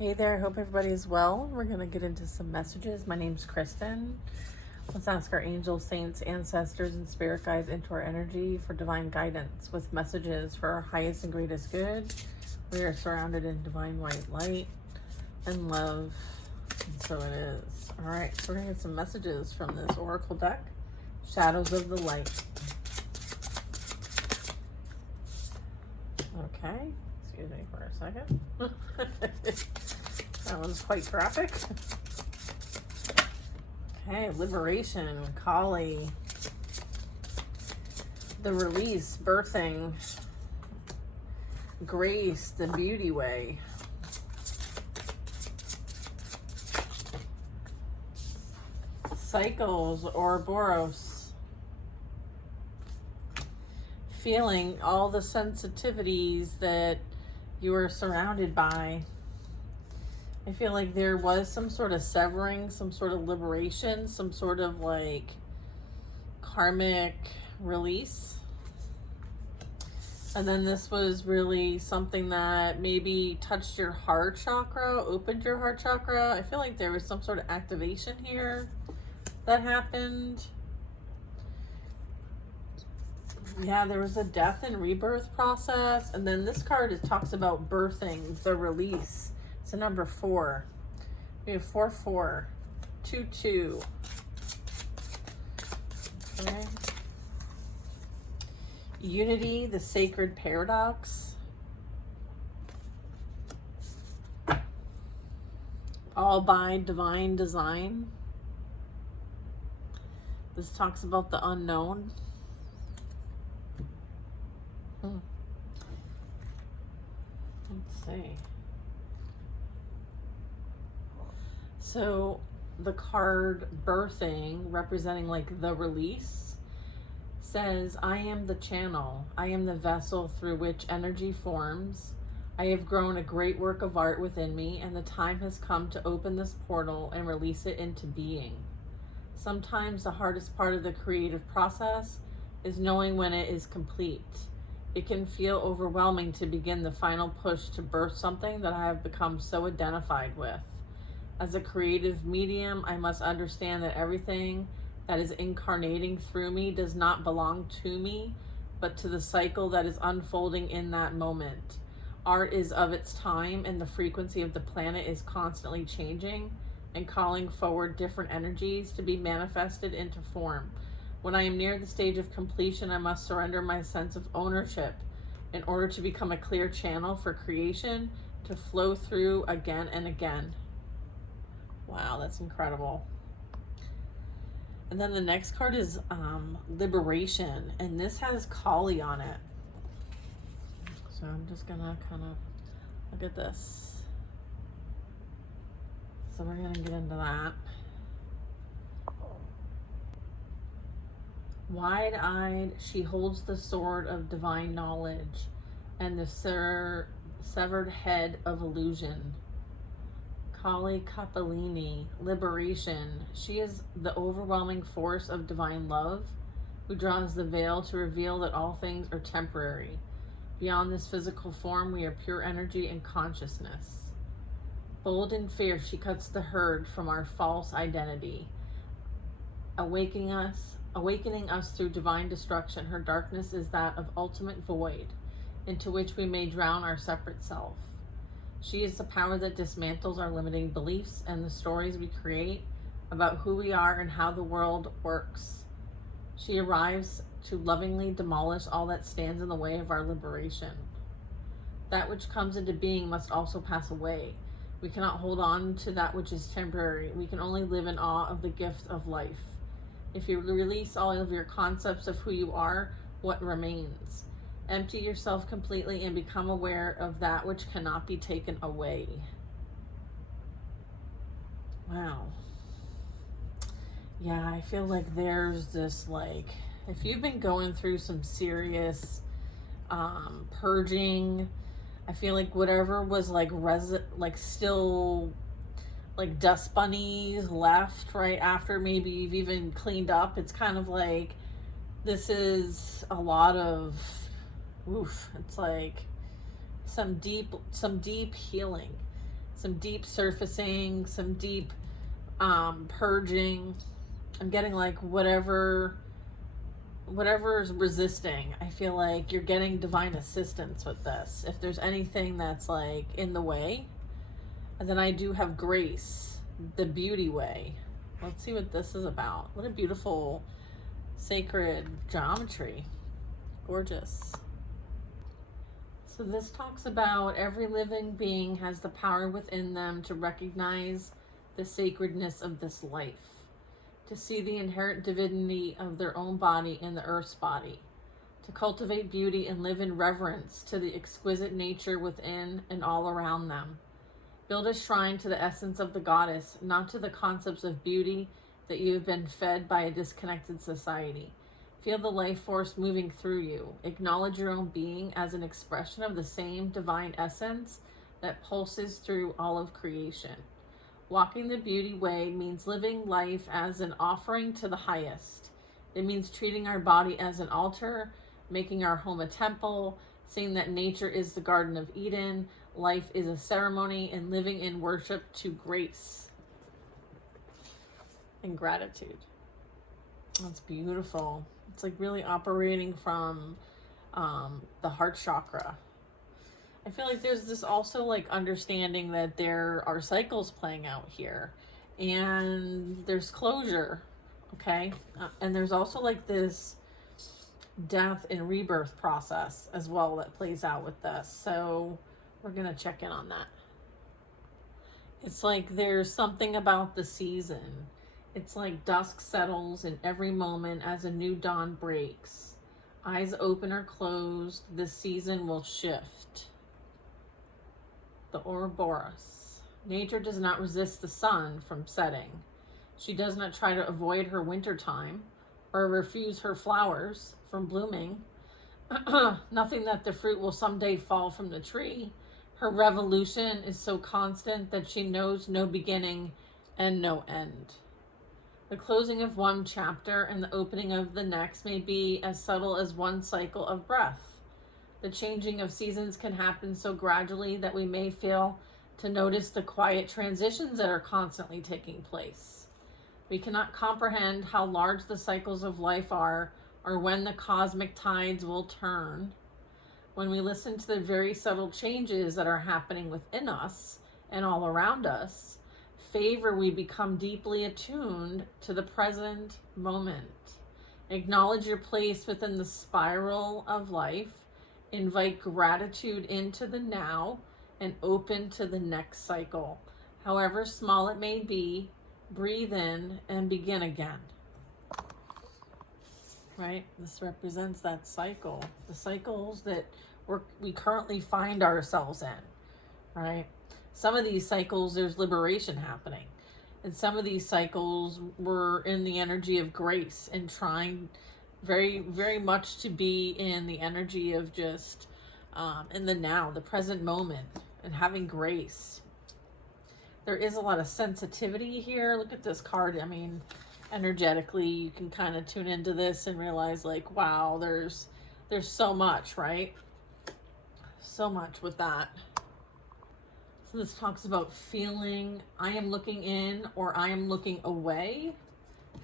Hey there, I hope everybody is well. We're going to get into some messages. My name's Kristen. Let's ask our angels, saints, ancestors, and spirit guides into our energy for divine guidance with messages for our highest and greatest good. We are surrounded in divine white light and love, and so it is. All right, so we're going to get some messages from this oracle deck, Shadows of the Light. Okay, excuse me for a second. That one's quite graphic. Okay, liberation, Kali. The release, birthing. Grace, the beauty way. Cycles, Ouroboros. Feeling all the sensitivities that you are surrounded by. I feel like there was some sort of severing, some sort of liberation, some sort of like karmic release. And then this was really something that maybe touched your heart chakra, opened your heart chakra. I feel like there was some sort of activation here that happened. Yeah, there was a death and rebirth process. And then this card talks about birthing, the release. So number 4. We have 4, 4, 2, 2. Okay. Unity, the sacred paradox. All by divine design. This talks about the unknown. Let's see. So the card birthing, representing like the release, says, I am the channel. I am the vessel through which energy forms. I have grown a great work of art within me, and the time has come to open this portal and release it into being. Sometimes the hardest part of the creative process is knowing when it is complete. It can feel overwhelming to begin the final push to birth something that I have become so identified with. As a creative medium, I must understand that everything that is incarnating through me does not belong to me, but to the cycle that is unfolding in that moment. Art is of its time, and the frequency of the planet is constantly changing and calling forward different energies to be manifested into form. When I am near the stage of completion, I must surrender my sense of ownership in order to become a clear channel for creation to flow through again and again. Wow, that's incredible. And then the next card is liberation, and this has Kali on it. So I'm just gonna kind of look at this. So we're gonna get into that. Wide-eyed, she holds the sword of divine knowledge and the severed head of illusion. Kali Kapalini, liberation. She is the overwhelming force of divine love who draws the veil to reveal that all things are temporary. Beyond this physical form, we are pure energy and consciousness. Bold and fierce, she cuts the herd from our false identity, awakening us through divine destruction. Her darkness is that of ultimate void, into which we may drown our separate self. She is the power that dismantles our limiting beliefs and the stories we create about who we are and how the world works. She arrives to lovingly demolish all that stands in the way of our liberation. That which comes into being must also pass away. We cannot hold on to that which is temporary. We can only live in awe of the gift of life. If you release all of your concepts of who you are, what remains? Empty yourself completely and become aware of that which cannot be taken away. Wow. Yeah, I feel like there's this, like, if you've been going through some serious purging, I feel like whatever was like still like dust bunnies left right after maybe you've even cleaned up, it's kind of like this is a lot of it's like some deep healing. some deep surfacing, some deep purging. I'm getting like whatever's resisting. I feel like you're getting divine assistance with this. If there's anything that's like in the way. And then I do have grace, the beauty way. Let's see what this is about. What a beautiful sacred geometry. Gorgeous. So this talks about every living being has the power within them to recognize the sacredness of this life, to see the inherent divinity of their own body in the earth's body, to cultivate beauty and live in reverence to the exquisite nature within and all around them. Build a shrine to the essence of the goddess, not to the concepts of beauty that you have been fed by a disconnected society. Feel the life force moving through you. Acknowledge your own being as an expression of the same divine essence that pulses through all of creation. Walking the beauty way means living life as an offering to the highest. It means treating our body as an altar, making our home a temple, seeing that nature is the Garden of Eden, life is a ceremony, and living in worship to grace and gratitude. That's beautiful. It's like really operating from the heart chakra. I feel like there's this also like understanding that there are cycles playing out here and there's closure. Okay. And there's also like this death and rebirth process as well that plays out with this. So we're going to check in on that. It's like there's something about the season. It's like dusk settles in every moment as a new dawn breaks. Eyes open or closed, this season will shift. The Ouroboros. Nature does not resist the sun from setting. She does not try to avoid her winter time or refuse her flowers from blooming. Nothing that the fruit will someday fall from the tree. Her revolution is so constant that she knows no beginning and no end. The closing of one chapter and the opening of the next may be as subtle as one cycle of breath. The changing of seasons can happen so gradually that we may fail to notice the quiet transitions that are constantly taking place. We cannot comprehend how large the cycles of life are or when the cosmic tides will turn. When we listen to the very subtle changes that are happening within us and all around us, we become deeply attuned to the present moment. Acknowledge your place within the spiral of life. Invite gratitude into the now and open to the next cycle. However small it may be, breathe in and begin again. Right? This represents that cycle. The cycles that we currently find ourselves in. Right? Some of these cycles, there's liberation happening. And some of these cycles, we're in the energy of grace and trying very, very much to be in the energy of just in the now, the present moment, and having grace. There is a lot of sensitivity here. Look at this card. I mean, energetically, you can kind of tune into this and realize like, wow, there's so much, right? So much with that. So this talks about feeling, I am looking in or I am looking away,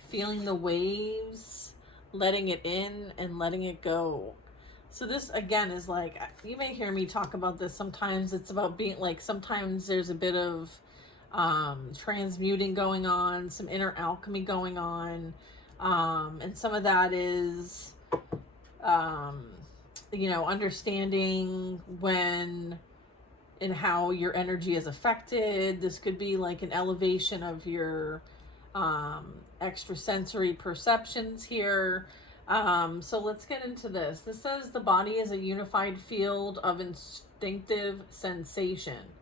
feeling the waves, letting it in and letting it go. So this again is like, you may hear me talk about this. Sometimes it's about being like, sometimes there's a bit of transmuting going on, some inner alchemy going on. And some of that is, understanding when and how your energy is affected. This could be like an elevation of your extrasensory perceptions here. So let's get into this. This says the body is a unified field of instinctive sensation.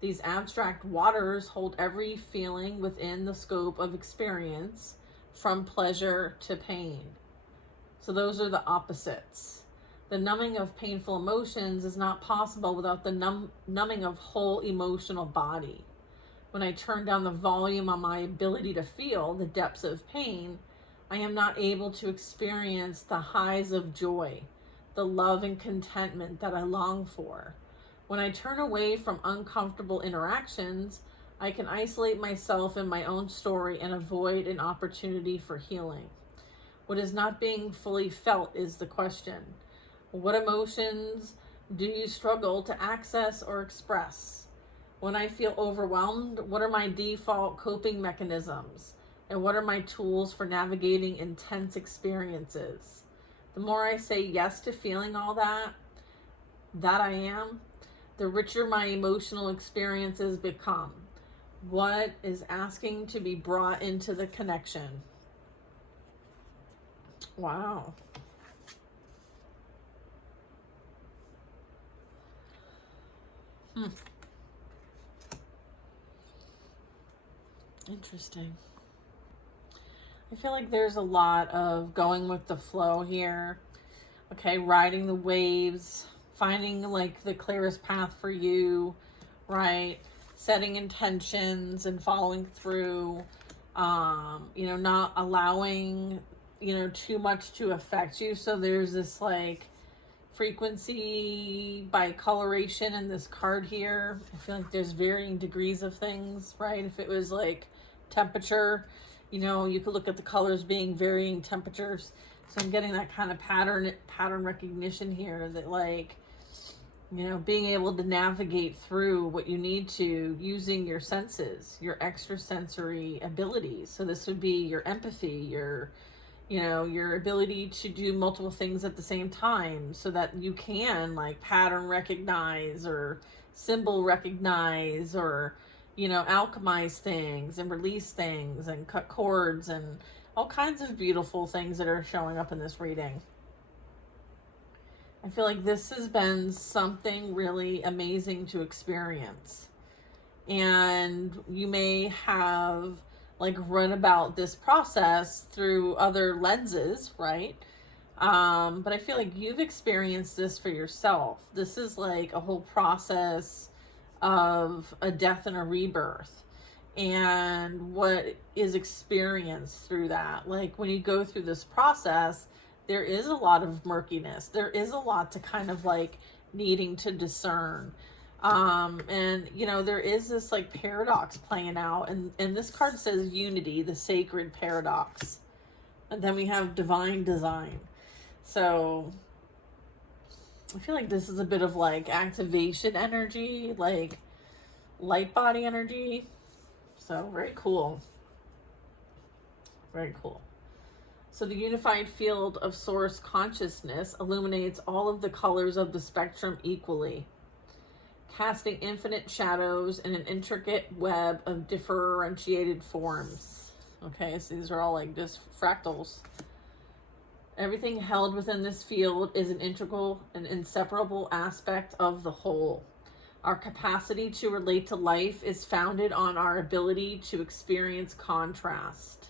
These abstract waters hold every feeling within the scope of experience, from pleasure to pain. So those are the opposites. The numbing of painful emotions is not possible without the numbing of whole emotional body. When I turn down the volume on my ability to feel the depths of pain, I am not able to experience the highs of joy, the love and contentment that I long for. When I turn away from uncomfortable interactions, I can isolate myself in my own story and avoid an opportunity for healing. What is not being fully felt is the question. What emotions do you struggle to access or express? When I feel overwhelmed, what are my default coping mechanisms? And what are my tools for navigating intense experiences? The more I say yes to feeling all that I am, the richer my emotional experiences become. What is asking to be brought into the connection? Wow. Interesting. I feel like there's a lot of going with the flow here. Okay, riding the waves, finding like the clearest path for you, right? Setting intentions and following through, not allowing, too much to affect you. So there's this like frequency by coloration in this card here. I feel like there's varying degrees of things, right? If it was like temperature, you could look at the colors being varying temperatures. So I'm getting that kind of pattern recognition here, that like, being able to navigate through what you need to using your senses, your extrasensory abilities. So this would be your empathy, your ability to do multiple things at the same time, so that you can like pattern recognize or symbol recognize, or alchemize things and release things and cut cords and all kinds of beautiful things that are showing up in this reading. I feel like this has been something really amazing to experience. And you may have like run about this process through other lenses, right? But I feel like you've experienced this for yourself. This is like a whole process of a death and a rebirth, and what is experienced through that. Like when you go through this process, there is a lot of murkiness. There is a lot to kind of like needing to discern. And there is this like paradox playing out, and this card says unity, the sacred paradox. And then we have divine design. So I feel like this is a bit of like activation energy, like light body energy. So very cool. Very cool. So the unified field of source consciousness illuminates all of the colors of the spectrum equally, casting infinite shadows in an intricate web of differentiated forms. Okay, so these are all like just fractals. Everything held within this field is an integral and inseparable aspect of the whole. Our capacity to relate to life is founded on our ability to experience contrast.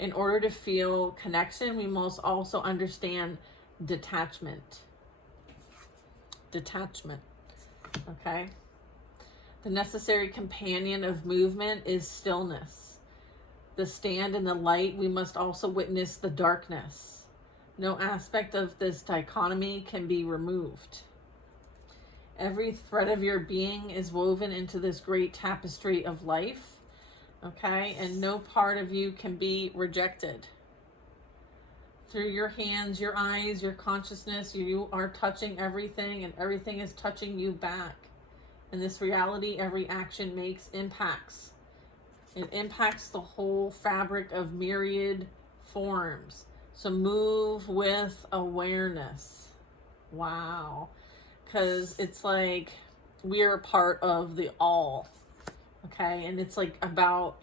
In order to feel connection, we must also understand detachment. Detachment. Okay? The necessary companion of movement is stillness. The stand in the light, we must also witness the darkness. No aspect of this dichotomy can be removed. Every thread of your being is woven into this great tapestry of life, okay? And no part of you can be rejected. Through your hands, your eyes, your consciousness, you are touching everything, and everything is touching you back. In this reality, every action makes impacts. It impacts the whole fabric of myriad forms. So move with awareness. Wow. Because it's like we're a part of the all. Okay. And it's like about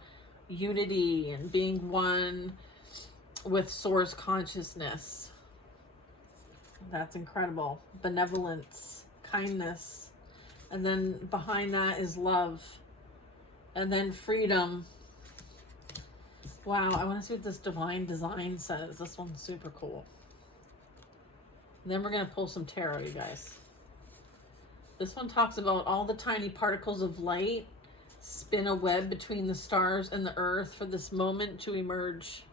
unity and being one with source consciousness. That's incredible. Benevolence, kindness. And then behind that is love. And then freedom. Wow, I want to see what this divine design says. This one's super cool. And then we're going to pull some tarot, you guys. This one talks about all the tiny particles of light spin a web between the stars and the earth for this moment to emerge.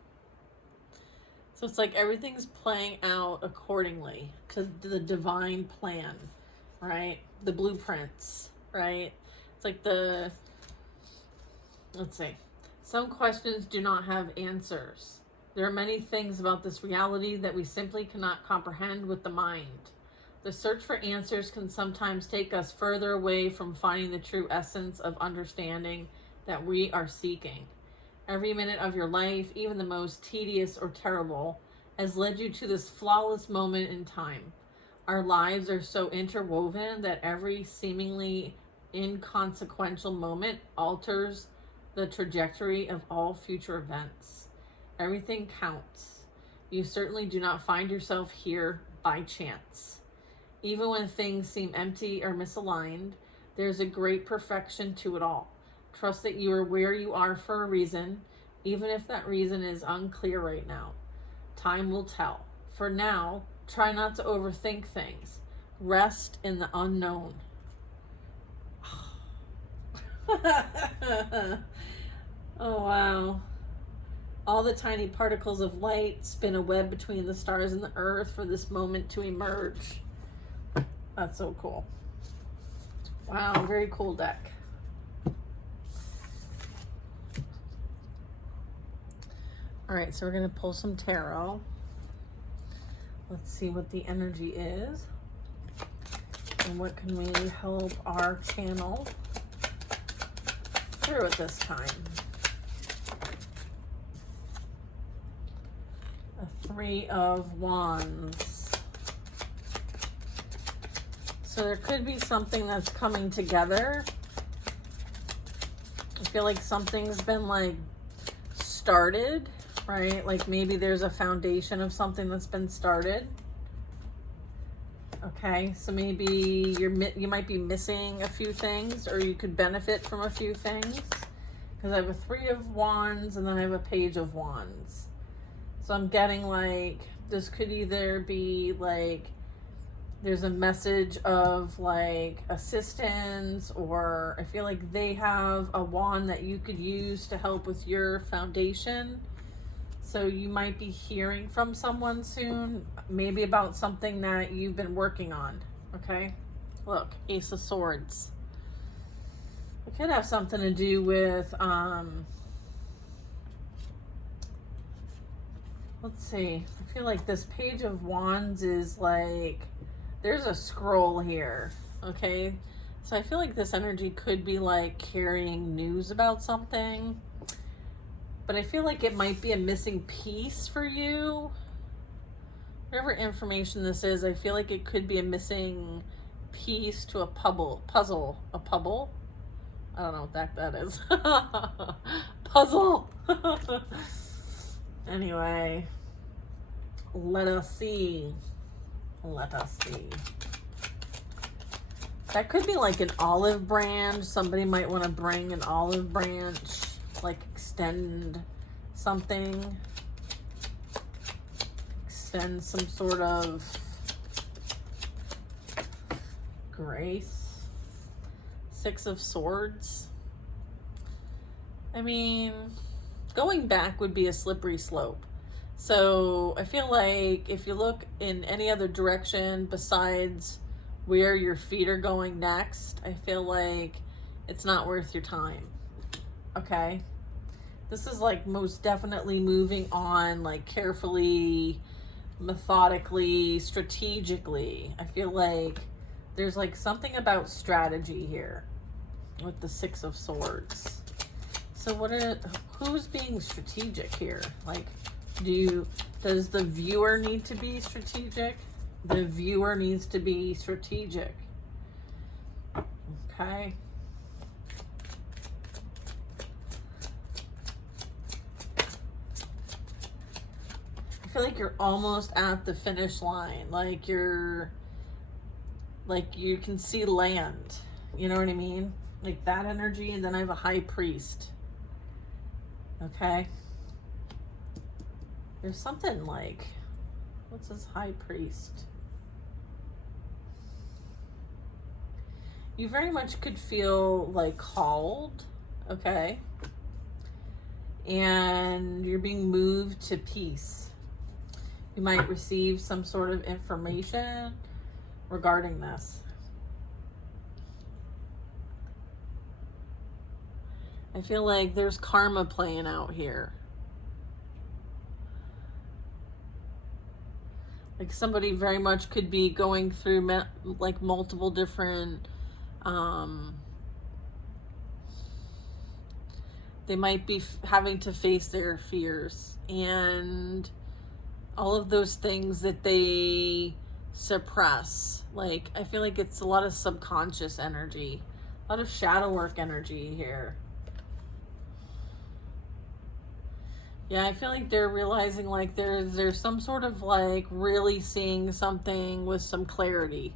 So it's like everything's playing out accordingly to the divine plan, right? The blueprints, right? It's like let's see. Some questions do not have answers. There are many things about this reality that we simply cannot comprehend with the mind. The search for answers can sometimes take us further away from finding the true essence of understanding that we are seeking. Every minute of your life, even the most tedious or terrible, has led you to this flawless moment in time. Our lives are so interwoven that every seemingly inconsequential moment alters the trajectory of all future events. Everything counts. You certainly do not find yourself here by chance. Even when things seem empty or misaligned, there's a great perfection to it all. Trust that you are where you are for a reason, even if that reason is unclear right now. Time will tell. For now, try not to overthink things. Rest in the unknown. Oh, wow. All the tiny particles of light spin a web between the stars and the earth for this moment to emerge. That's so cool. Wow, very cool deck. All right, so we're going to pull some tarot. Let's see what the energy is. And what can we help our channel through at this time? A 3 of Wands. So there could be something that's coming together. I feel like something's been like started, right? Like maybe there's a foundation of something that's been started. Okay, so maybe you might be missing a few things, or you could benefit from a few things. Because I have a 3 of Wands and then I have a Page of Wands. So I'm getting like this could either be like there's a message of like assistance, or I feel like they have a wand that you could use to help with your foundation. So you might be hearing from someone soon, maybe about something that you've been working on. Okay, look, Ace of Swords. It could have something to do with let's see, I feel like this Page of Wands is like there's a scroll here. Okay, so I feel like this energy could be like carrying news about something, but I feel like it might be a missing piece for you. Whatever information this is, I feel like it could be a missing piece to a puzzle. A puzzle? I don't know what that is. Puzzle. Anyway, let us see. Let us see. That could be like an olive branch. Somebody might want to bring an olive branch, like extend something. Extend some sort of grace. 6 of Swords. I mean, going back would be a slippery slope. So I feel like if you look in any other direction besides where your feet are going next, I feel like it's not worth your time. Okay? This is like most definitely moving on, like carefully, methodically, strategically. I feel like there's like something about strategy here with the 6 of Swords. So who's being strategic here? Like, does the viewer need to be strategic? The viewer needs to be strategic. Okay. I feel like you're almost at the finish line. Like you can see land. You know what I mean? Like that energy. And then I have a High Priest. Okay. There's something like, what's this High Priest? You very much could feel like called, okay? And you're being moved to peace. You might receive some sort of information regarding this. I feel like there's karma playing out here. Like somebody very much could be going through like multiple different, they might be having to face their fears and all of those things that they suppress. Like, I feel like it's a lot of subconscious energy, a lot of shadow work energy here. Yeah, I feel like they're realizing like there's some sort of like really seeing something with some clarity.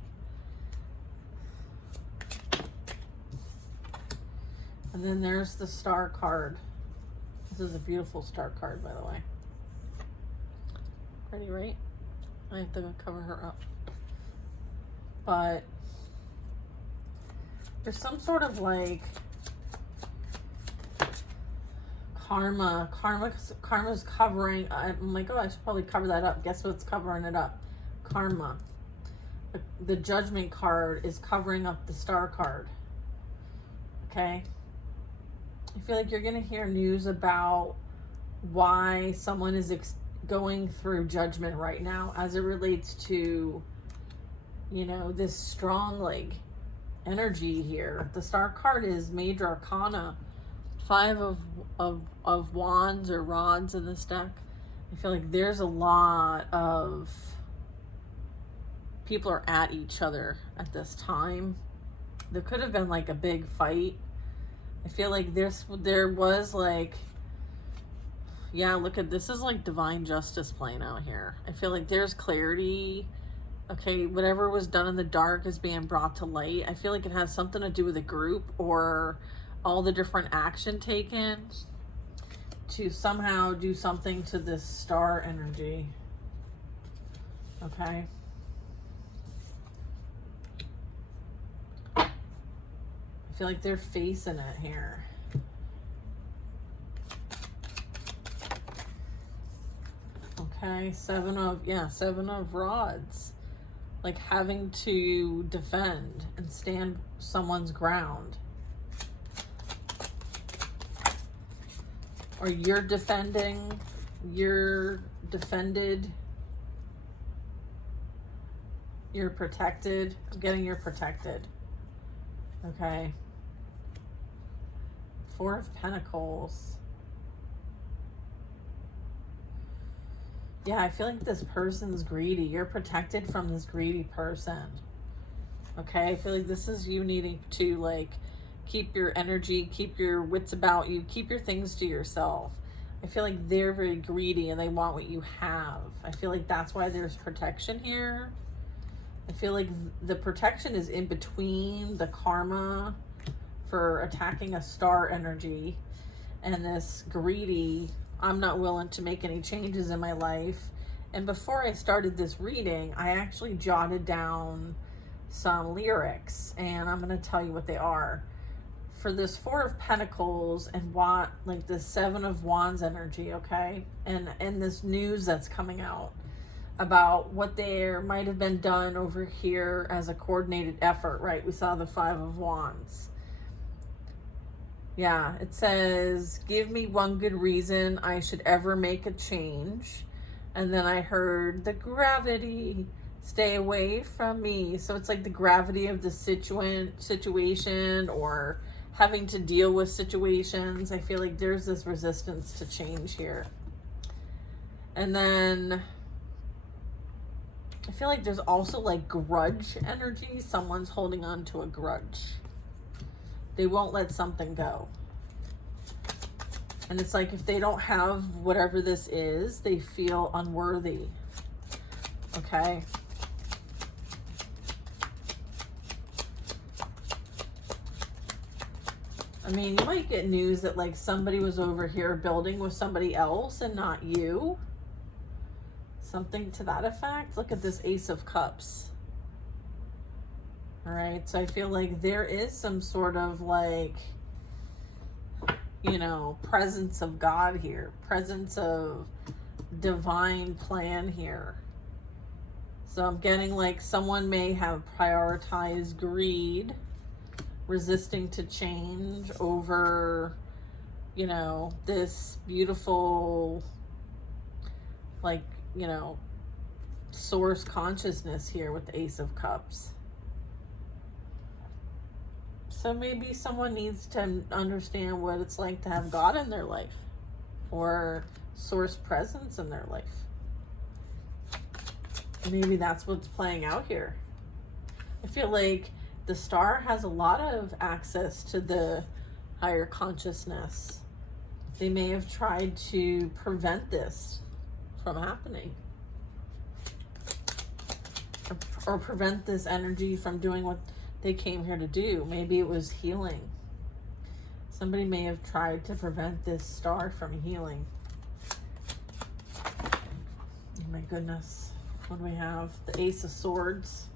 And then there's the Star card. This is a beautiful Star card, by the way. Pretty, right? I have to cover her up. But there's some sort of like karma's covering. I'm like, oh, I should probably cover that up. Guess what's covering it up? Karma. The Judgment card is covering up the Star card. Okay, I feel like you're gonna hear news about why someone is going through judgment right now as it relates to, you know, this strong like energy here. The Star card is Major Arcana, 5 of wands or rods in this deck. I feel like there's a lot of people are at each other at this time. There could have been like a big fight. I feel like there was like, yeah, look at this is like divine justice playing out here. I feel like there's clarity. Okay, whatever was done in the dark is being brought to light. I feel like it has something to do with a group or all the different action taken to somehow do something to this Star energy. Okay. I feel like they're facing it here. Okay, 7 of rods. Like having to defend and stand someone's ground. Or you're defending, you're defended, you're protected. I'm getting you're protected. Okay. 4 of Pentacles. Yeah, I feel like this person's greedy. You're protected from this greedy person. Okay, I feel like this is you needing to like keep your energy, keep your wits about you, keep your things to yourself. I feel like they're very greedy and they want what you have. I feel like that's why there's protection here. I feel like the protection is in between the karma for attacking a Star energy and this greedy, I'm not willing to make any changes in my life. And before I started this reading, I actually jotted down some lyrics and I'm going to tell you what they are. For this 4 of Pentacles and what, like the 7 of Wands energy, okay? And this news that's coming out about what there might have been done over here as a coordinated effort, right? We saw the 5 of Wands. Yeah, it says, give me one good reason I should ever make a change. And then I heard the gravity, stay away from me. So it's like the gravity of the situation or having to deal with situations. I feel like there's this resistance to change here. And then I feel like there's also like grudge energy. Someone's holding on to a grudge. They won't let something go. And it's like if they don't have whatever this is, they feel unworthy. Okay. I mean, you might get news that like somebody was over here building with somebody else and not you. Something to that effect. Look at this Ace of Cups. All right, so I feel like there is some sort of like, you know, presence of God here. Presence of divine plan here. So I'm getting like someone may have prioritized greed, resisting to change over this beautiful, like, source consciousness here with the Ace of Cups. So maybe someone needs to understand what it's like to have God in their life, or source presence in their life. Maybe that's what's playing out here. I feel like the Star has a lot of access to the higher consciousness. They may have tried to prevent this from happening, or prevent this energy from doing what they came here to do. Maybe it was healing. Somebody may have tried to prevent this Star from healing. Oh my goodness. What do we have? The Ace of Swords.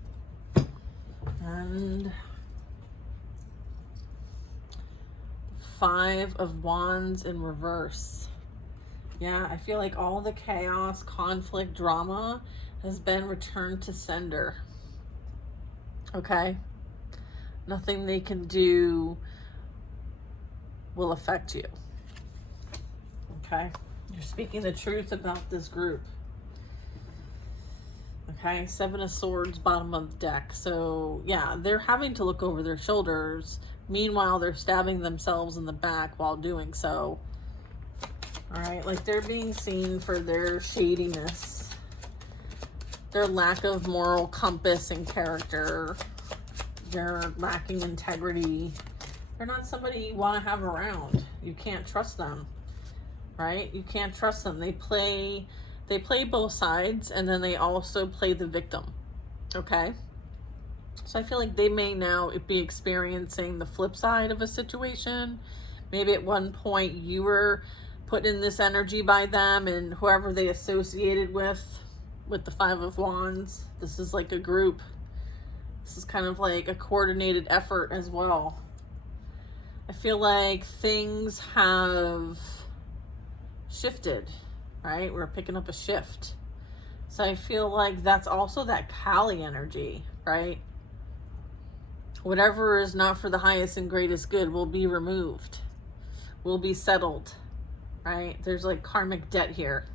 And Five of Wands in reverse. Yeah, I feel like all the chaos, conflict, drama has been returned to sender. Okay? Nothing they can do will affect you. Okay? You're speaking the truth about this group. Okay? Seven of Swords, bottom of the deck. So, yeah, they're having to look over their shoulders. Meanwhile, they're stabbing themselves in the back while doing so. Alright? Like, they're being seen for their shadiness, their lack of moral compass and character. They're lacking integrity. They're not somebody you want to have around. You can't trust them, right? You can't trust them. They play both sides, and then they also play the victim, okay? So I feel like they may now be experiencing the flip side of a situation. Maybe at one point you were put in this energy by them, and whoever they associated with the Five of Wands. This is like a group. This is kind of like a coordinated effort as well. I feel like things have shifted, right? We're picking up a shift. So I feel like that's also that Kali energy, right? Whatever is not for the highest and greatest good will be removed, will be settled, right? There's like karmic debt here,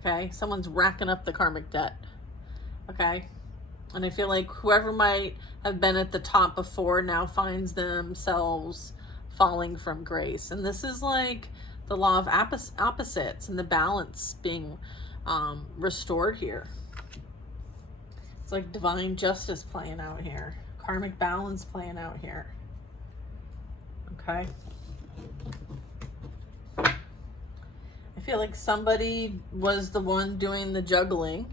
okay? Someone's racking up the karmic debt, okay? And I feel like whoever might have been at the top before now finds themselves falling from grace. And this is like the law of opposites and the balance being restored here. It's like divine justice playing out here. Karmic balance playing out here. Okay. I feel like somebody was the one doing the juggling,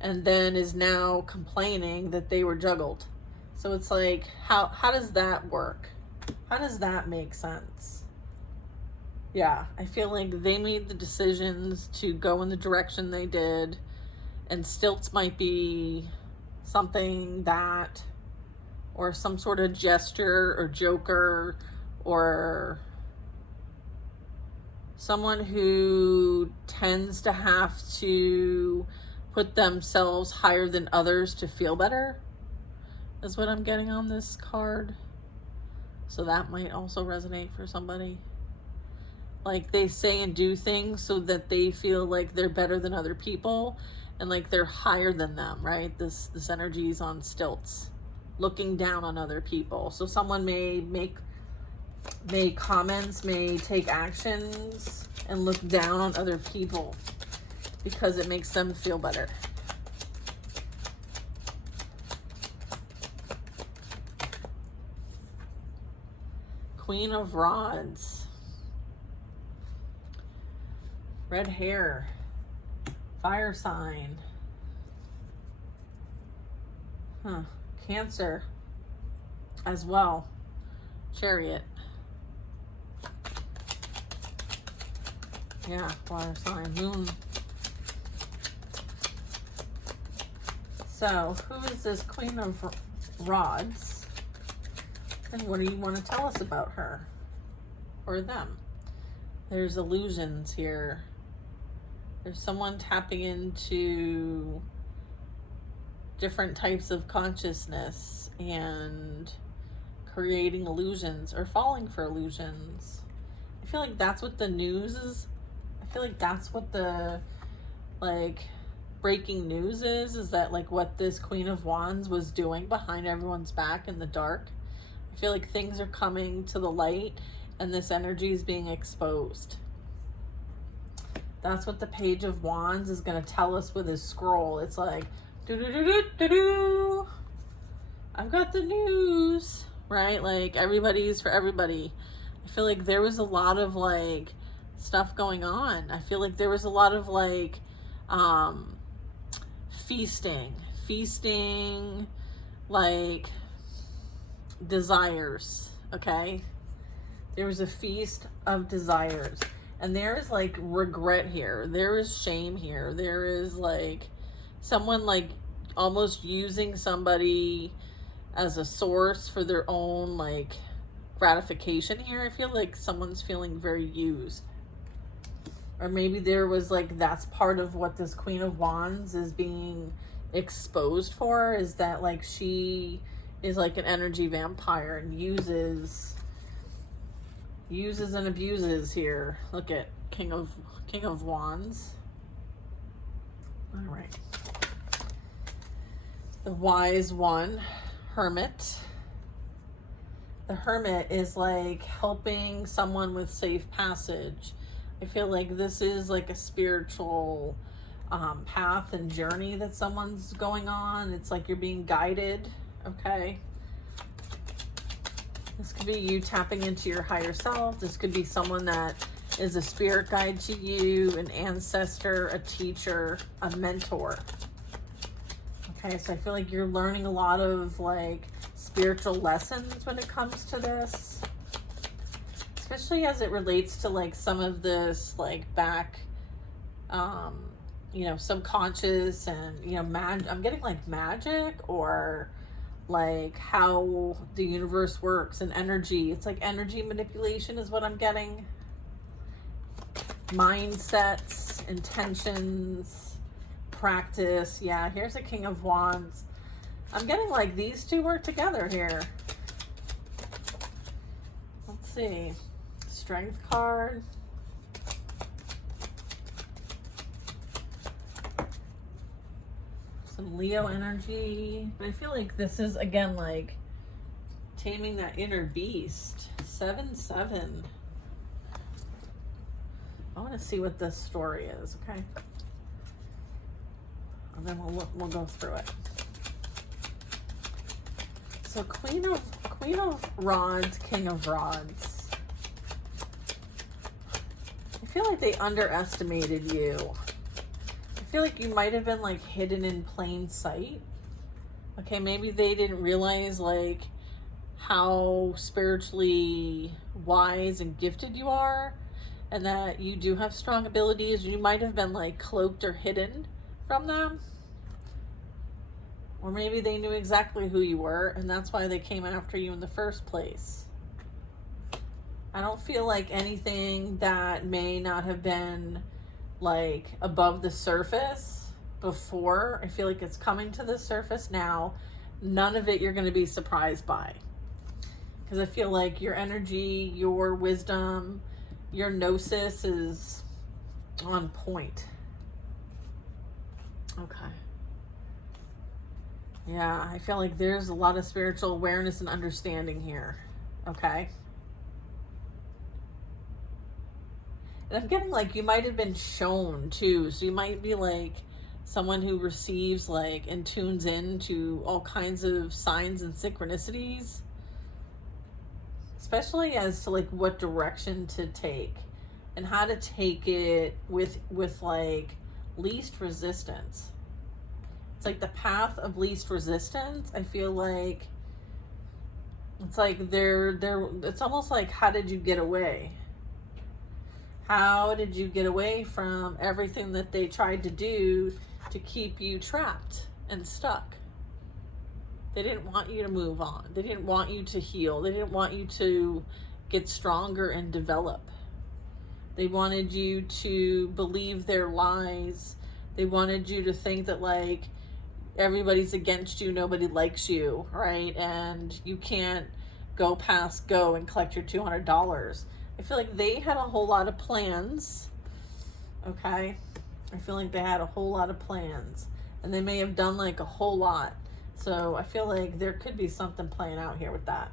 and then is now complaining that they were juggled. So it's like, how does that work? How does that make sense? Yeah, I feel like they made the decisions to go in the direction they did, and stilts might be something that, or some sort of gesture or joker, or someone who tends to have to put themselves higher than others to feel better, is what I'm getting on this card. So that might also resonate for somebody. Like, they say and do things so that they feel like they're better than other people, and like they're higher than them, right? This energy is on stilts, looking down on other people. So someone may make comments, may take actions, and look down on other people because it makes them feel better. Queen of Rods. Red hair. Fire sign. Cancer as well. Chariot. Yeah, fire sign. Moon. So, who is this Queen of Rods? And what do you want to tell us about her or them? There's illusions here. There's someone tapping into different types of consciousness and creating illusions or falling for illusions. I feel like that's what the news is. I feel like that's what the, like, breaking news is that, like, what this Queen of Wands was doing behind everyone's back in the dark. I feel like things are coming to the light and this energy is being exposed. That's what the Page of Wands is going to tell us with his scroll. It's like, do-do-do-do-do-do. I've got the news, right? Like, everybody's for everybody. I feel like there was a lot of, like, stuff going on. I feel like there was a lot of, like, feasting, like, desires, okay? There was a feast of desires. And there is, like, regret here. There is shame here. There is, like, someone, like, almost using somebody as a source for their own, like, gratification here. I feel like someone's feeling very used. Or maybe there was, like, that's part of what this Queen of Wands is being exposed for, is that, like, she is, like, an energy vampire and uses and abuses here. Look at King of Wands. All right. The Wise One, Hermit. The Hermit is, like, helping someone with safe passage. I feel like this is, like, a spiritual path and journey that someone's going on. It's like you're being guided, okay? This could be you tapping into your higher self. This could be someone that is a spirit guide to you, an ancestor, a teacher, a mentor. Okay, so I feel like you're learning a lot of, like, spiritual lessons when it comes to this. Especially as it relates to, like, some of this, like, back, you know, subconscious and, you know, I'm getting, like, magic, or, like, how the universe works and energy. It's like energy manipulation is what I'm getting. Mindsets, intentions, practice. Yeah, here's a King of Wands. I'm getting, like, these two work together here. Let's see. Strength card. Some Leo energy. I feel like this is, again, like, taming that inner beast. 7-7. I want to see what this story is, okay? And then we'll go through it. So Queen of Rods, King of Rods. I feel like they underestimated you. I feel like you might have been, like, hidden in plain sight. Okay, maybe they didn't realize, like, how spiritually wise and gifted you are, and that you do have strong abilities. You might have been, like, cloaked or hidden from them. Or maybe they knew exactly who you were, and that's why they came after you in the first place. I don't feel like anything that may not have been, like, above the surface before. I feel like it's coming to the surface now. None of it you're going to be surprised by. Because I feel like your energy, your wisdom, your gnosis is on point. Okay. Yeah, I feel like there's a lot of spiritual awareness and understanding here. Okay. And I'm getting, like, you might have been shown too. So you might be, like, someone who receives, like, and tunes in to all kinds of signs and synchronicities. Especially as to, like, what direction to take and how to take it with like, least resistance. It's like the path of least resistance. I feel like it's like it's almost like, how did you get away? How did you get away from everything that they tried to do to keep you trapped and stuck? They didn't want you to move on. They didn't want you to heal. They didn't want you to get stronger and develop. They wanted you to believe their lies. They wanted you to think that, like, everybody's against you, nobody likes you, right? And you can't go past go and collect your $200. I feel like they had a whole lot of plans. Okay. I feel like they had a whole lot of plans, and they may have done like a whole lot. So I feel like there could be something playing out here with that.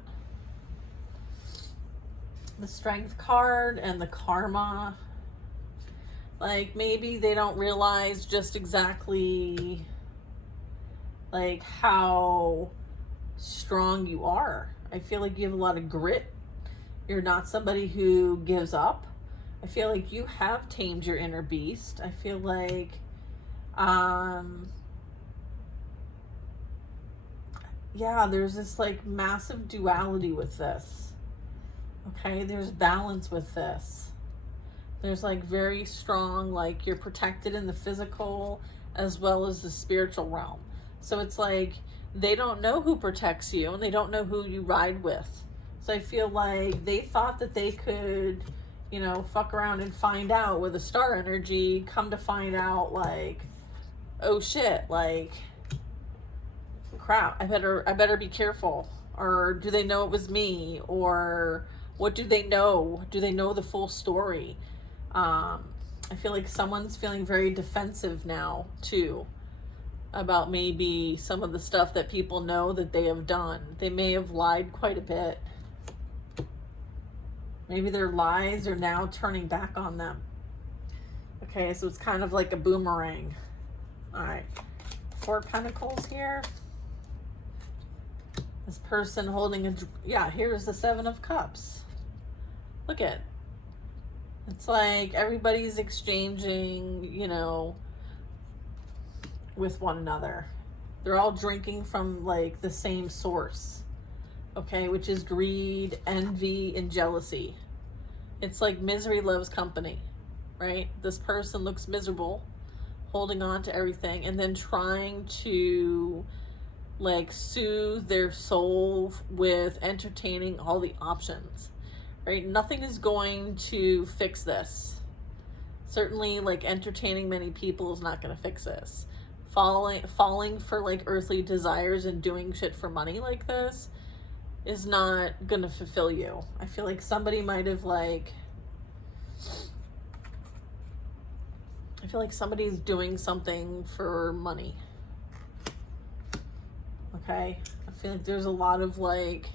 The Strength card and the Karma. Like, maybe they don't realize just exactly like how strong you are. I feel like you have a lot of grit. You're not somebody who gives up. I feel like you have tamed your inner beast. I feel like yeah, there's this like massive duality with this. Okay, there's balance with this. There's like very strong, like you're protected in the physical as well as the spiritual realm. So it's like they don't know who protects you and they don't know who you ride with. So I feel like they thought that they could, you know, fuck around and find out with a star energy, come to find out like, oh shit, like crap, I better be careful. Or do they know it was me? Or what do they know? Do they know the full story? I feel like someone's feeling very defensive now too about maybe some of the stuff that people know that they have done. They may have lied quite a bit. Maybe their lies are now turning back on them. Okay, so it's kind of like a boomerang. All right, 4 Pentacles here. This person holding a, yeah, here's the 7 of Cups. Look at, it's like everybody's exchanging, you know, with one another. They're all drinking from like the same source, okay, which is greed, envy, and jealousy. It's like misery loves company, right? This person looks miserable, holding on to everything, and then trying to like soothe their soul with entertaining all the options, right? Nothing is going to fix this. Certainly like entertaining many people is not going to fix this. Falling for like earthly desires and doing shit for money like this is not going to fulfill you. I feel like somebody might have like, I feel like somebody's doing something for money. Okay, I feel like there's a lot of like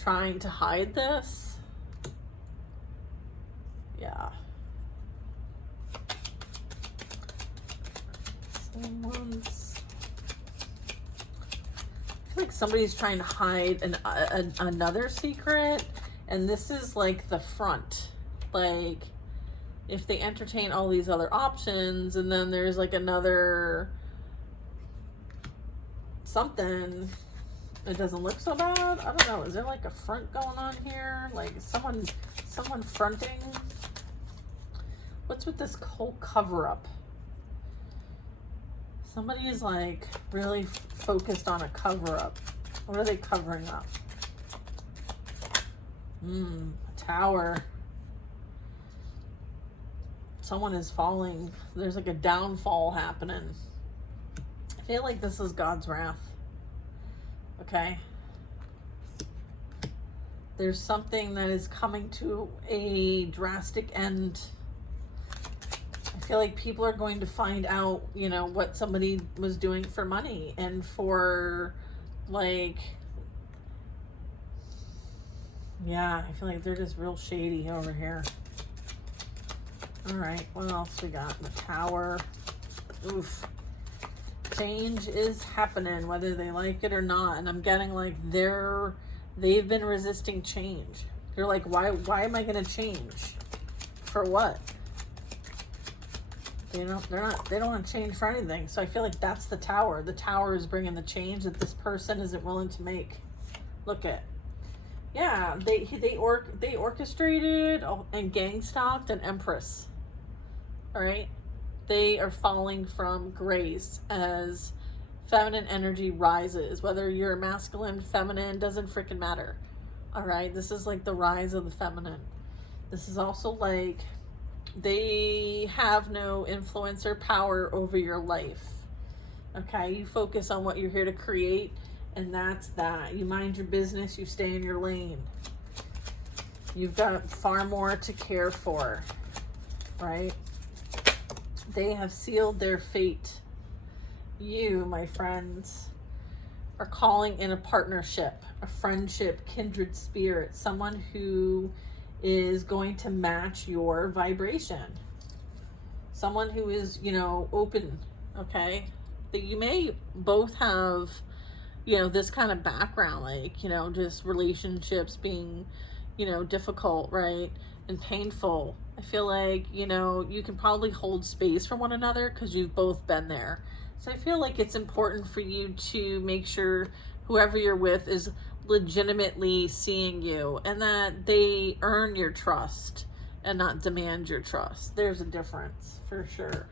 trying to hide this. Yeah. Someone's, I feel like somebody's trying to hide another secret, and this is like the front. Like if they entertain all these other options, and then there's like another something, it doesn't look so bad. I don't know, is there like a front going on here? Like someone fronting? What's with this whole cover-up? Somebody is like really focused on a cover-up. What are they covering up? A tower. Someone is falling. There's like a downfall happening. I feel like this is God's wrath. Okay. There's something that is coming to a drastic end. I feel like people are going to find out, you know, what somebody was doing for money and for like, yeah, I feel like they're just real shady over here. All right, what else we got? The Tower. Oof. Change is happening, whether they like it or not. And I'm getting like they've been resisting change. They're like, why am I going to change? For what? You know, they don't want to change for anything. So I feel like that's the Tower. The Tower is bringing the change that this person isn't willing to make. Look at, yeah, they orchestrated and gang stalked an Empress. All right, they are falling from grace as feminine energy rises. Whether you're masculine, feminine, doesn't freaking matter. All right, this is like the rise of the feminine. This is also like they have no influence or power over your life. Okay, you focus on what you're here to create, and that's that. You mind your business, you stay in your lane. You've got far more to care for, right? They have sealed their fate. You, my friends, are calling in a partnership, a friendship, kindred spirit, someone who is going to match your vibration. Someone who is, open, okay? That you may both have, this kind of background, like, just relationships being, difficult, right? And painful. I feel like, you can probably hold space for one another because you've both been there. So I feel like it's important for you to make sure whoever you're with is legitimately seeing you and that they earn your trust and not demand your trust. There's a difference for sure.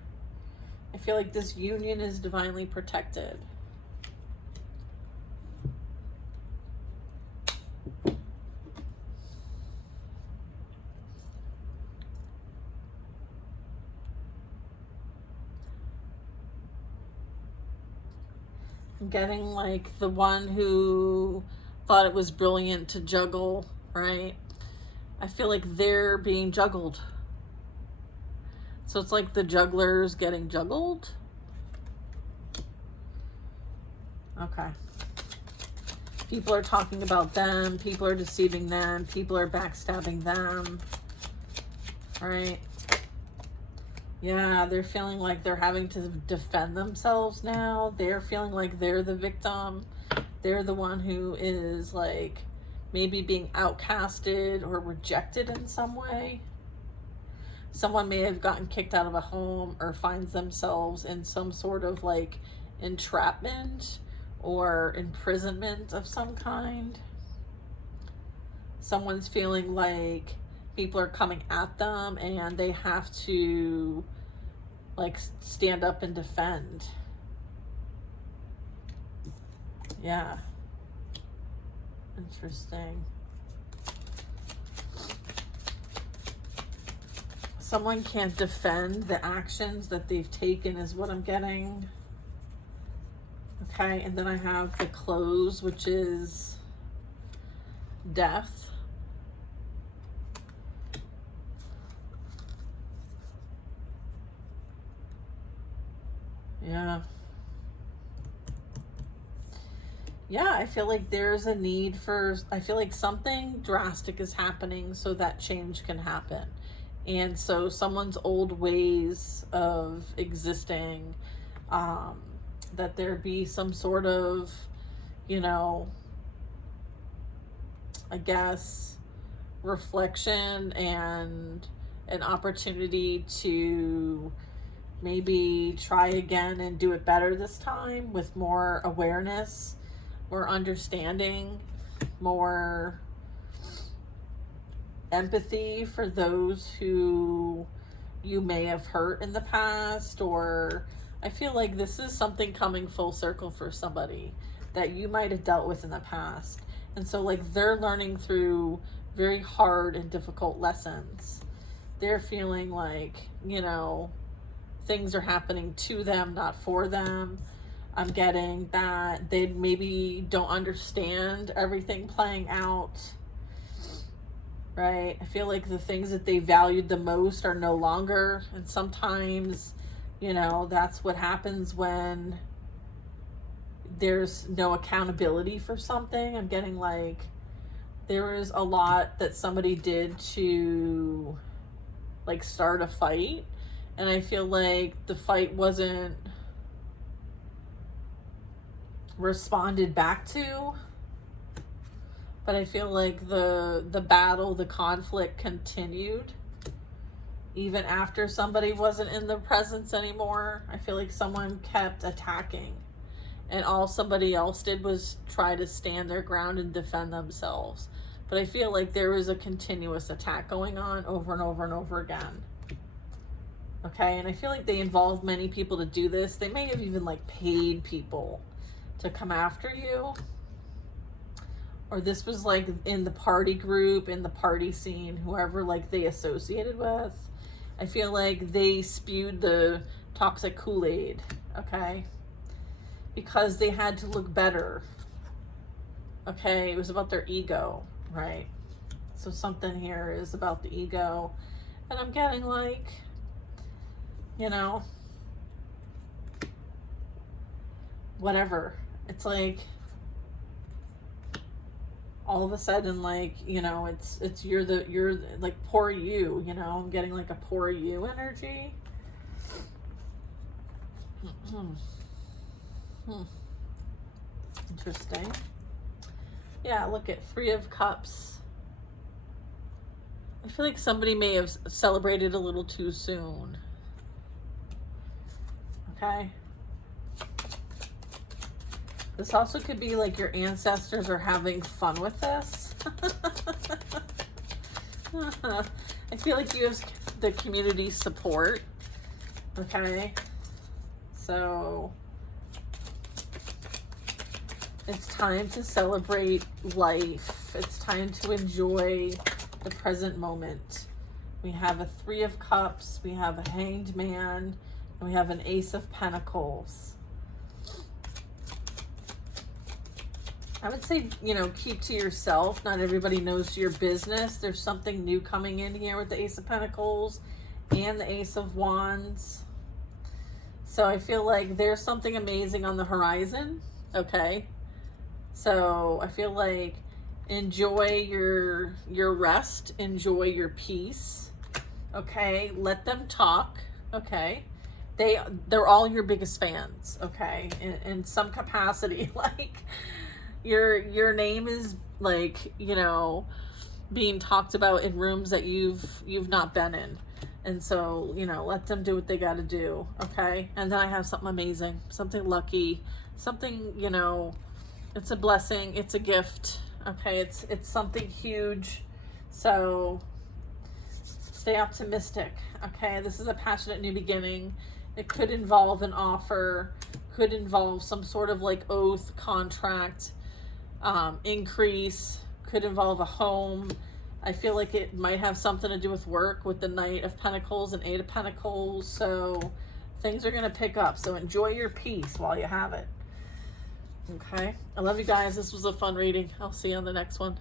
I feel like this union is divinely protected. I'm getting like the one who thought it was brilliant to juggle, right? I feel like they're being juggled. So it's like the jugglers getting juggled. Okay. People are talking about them. People are deceiving them. People are backstabbing them. All right. Yeah, they're feeling like they're having to defend themselves now. They're feeling like they're the victim. They're the one who is like maybe being outcasted or rejected in some way. Someone may have gotten kicked out of a home or finds themselves in some sort of like entrapment or imprisonment of some kind. Someone's feeling like people are coming at them and they have to like stand up and defend. Yeah. Interesting. Someone can't defend the actions that they've taken is what I'm getting. Okay, and then I have the close, which is death. Yeah. Yeah, I feel like there's a need for, I feel like something drastic is happening so that change can happen. And so someone's old ways of existing, that there be some sort of, I guess, reflection and an opportunity to maybe try again and do it better this time with more awareness, more understanding, more empathy for those who you may have hurt in the past. Or I feel like this is something coming full circle for somebody that you might have dealt with in the past. And so like they're learning through very hard and difficult lessons. They're feeling like, things are happening to them, not for them. I'm getting that they maybe don't understand everything playing out, right? I feel like the things that they valued the most are no longer. And sometimes, that's what happens when there's no accountability for something. I'm getting like there was a lot that somebody did to like start a fight. And I feel like the fight wasn't responded back to, but I feel like the battle, the conflict continued even after somebody wasn't in the presence anymore. I feel like someone kept attacking and all somebody else did was try to stand their ground and defend themselves. But I feel like there was a continuous attack going on over and over and over again. Okay, and I feel like they involved many people to do this. They may have even like paid people to come after you. Or this was like in the party group, in the party scene, whoever like they associated with. I feel like they spewed the toxic Kool-Aid, okay? Because they had to look better. Okay, it was about their ego, right? So something here is about the ego. And I'm getting like, you know, whatever. It's like all of a sudden, like, you know, it's you're like poor you, you know. I'm getting like a poor you energy. Interesting. Yeah, look at 3 of Cups. I feel like somebody may have celebrated a little too soon. Okay. This also could be like your ancestors are having fun with this. I feel like you have the community support. Okay. So it's time to celebrate life. It's time to enjoy the present moment. We have a 3 of Cups, we have a Hanged Man, and we have an Ace of Pentacles. I would say, you know, keep to yourself. Not everybody knows your business. There's something new coming in here with the Ace of Pentacles and the Ace of Wands. So I feel like there's something amazing on the horizon. Okay. So I feel like enjoy your rest, enjoy your peace. Okay. Let them talk. Okay. They're all your biggest fans. Okay. In some capacity, like your name is like, you know, being talked about in rooms that you've not been in. And so, you know, let them do what they got to do. Okay. And then I have something amazing, something lucky, something, you know, it's a blessing. It's a gift. Okay. It's something huge. So stay optimistic. Okay. This is a passionate new beginning. It could involve an offer, could involve some sort of like oath, contract, increase, could involve a home. I feel like it might have something to do with work with the Knight of Pentacles and 8 of Pentacles. So things are going to pick up. So enjoy your peace while you have it. Okay. I love you guys. This was a fun reading. I'll see you on the next one.